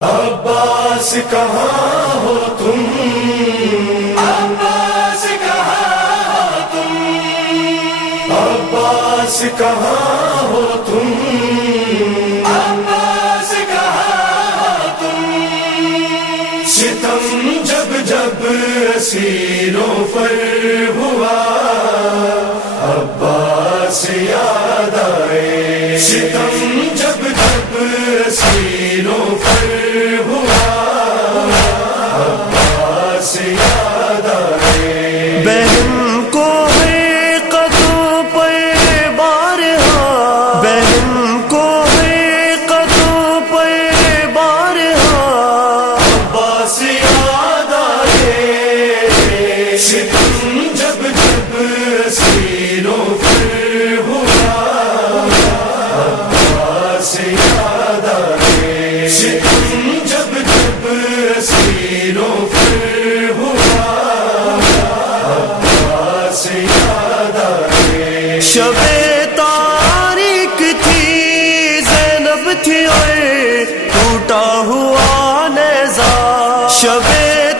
عباس کہاں ہو تم، عباس کہاں ہو تم، عباس کہاں ہو تم، عباس کہاں ہو تم، ستم جب جب اسیروں پر ہوا عباس یاد آئے، ستم جب جب اسیروں پر ہوا عباس یاد آئے، بہن کو ہے قدوں پر بارہا، بہن کو ہے قدوں پر بارہا، عباس یاد آئے، ستم جب جب اسیروں پر ہوا عباس یاد آئے، ستم جب جب اسیروں پر ہوا عباس یاد آئے، شب تاریک تھی زینب تھی اور ٹوٹا ہوا نیزہ، شب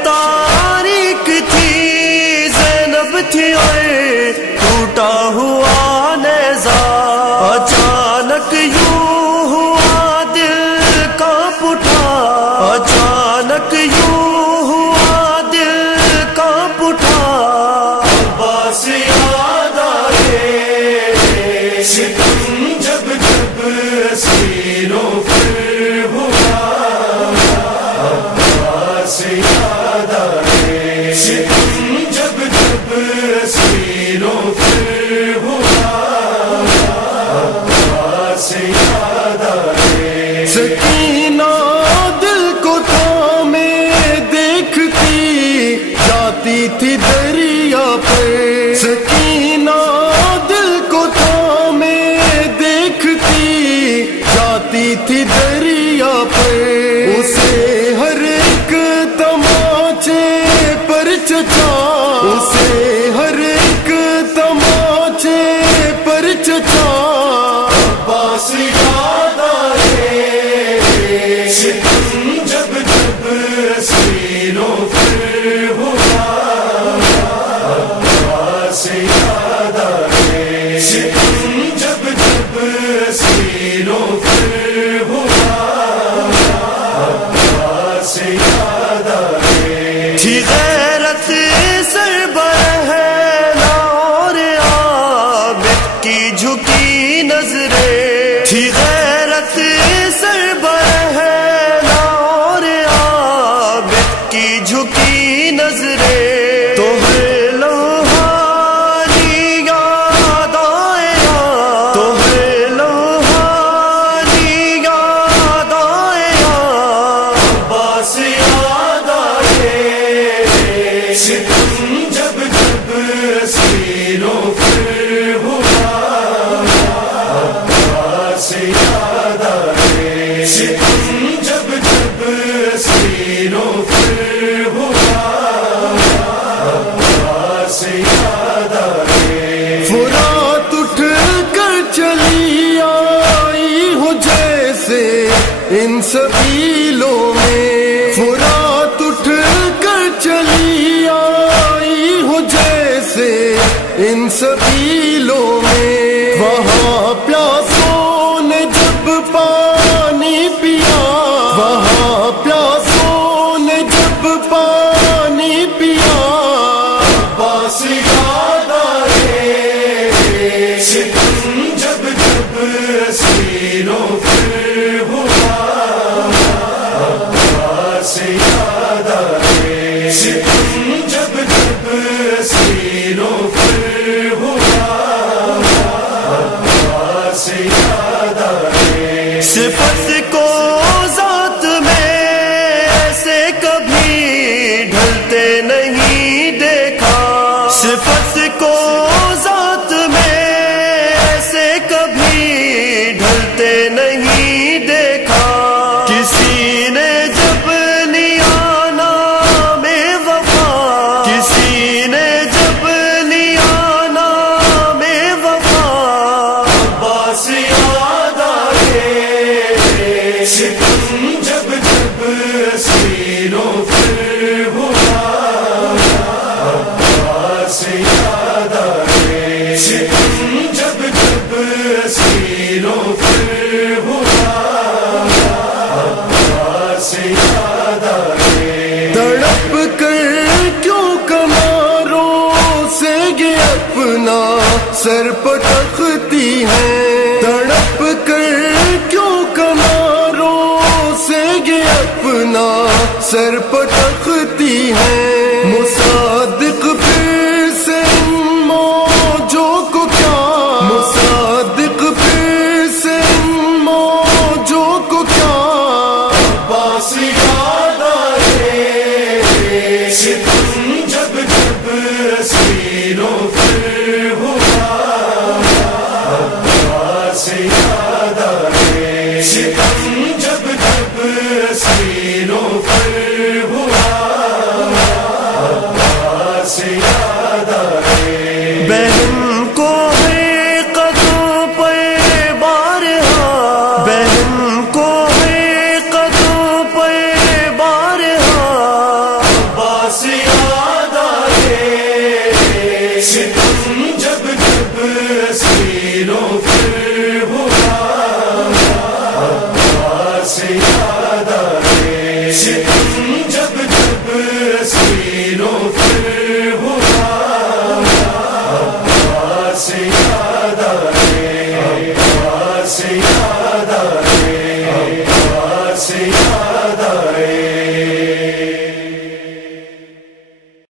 تاریک تھی زینب تھی اور ٹوٹا ہوا نیزہ، اچانک یوں ہوا دل کانپ اٹھا، اچانک یوں ہوا دل کانپ اٹھا، عباس یاد آئے، ستم جب جب اسیروں پر ہوا عباس یاد آئے، ستم جب جب اسیروں پر ہوا عباس یاد آئے، سکینہ دل کو تھامے دیکھتی جاتی تھی دریا پہ، سکینہ دل کو تھامے دیکھتی جاتی تھی دریا پہ، اسے ہر ایک تماچے پر چچا، اسے ہر ایک تماچے پر چچا، عباس یاد آئے، ستم جب جب اسیروں پر ہوا عباس یاد آئے، ستم جب جب اسیروں پر ہوا عباس یاد آئے، تھی غیرت سربراہ لاہور عابد کی جھکی نظریں، تھی غیرت سربراہ لاہور عابد کی جھکی نظریں، تو ہے لوہانی یاد آیا، تو ہے لوہانی یاد آیا، عباس یاد آئے، ستم جب جب اسیروں پر ہوا عباس یاد آئے، ستم جب جب اسیروں پر ہوا عباس یاد آئے، فرات اٹھ کر چلی آئی ہو جیسے ان سبیلوں میں، فرات اٹھ کر چلی آئی ہو جیسے ان سبیلوں میں، وہاں پیاسوں نے جب پانی پیا، وہاں پیاسوں نے جب پانی پیا، عباس یاد آئے، ستم جب جب اسیروں پر ہوا اسیروں پھر ہوا عباس یاد آئے ستم جب جب اسیروں پھر ہوا عباس یاد آئے تڑپ کر کیوں کناروں سے یہ اپنا سر پٹکتی ہے، تڑپ کر کیوں کناروں سے یہ اپنا سر پٹکتی ہے، مصادق پھر سے ان موجوں کو کیا، مصادق پھر سے ان موجوں کو کیا، عباس یاد آئے ستم جب جب اسیروں پھر ہوا عباس یاد آئے ستم جب جب اسیروں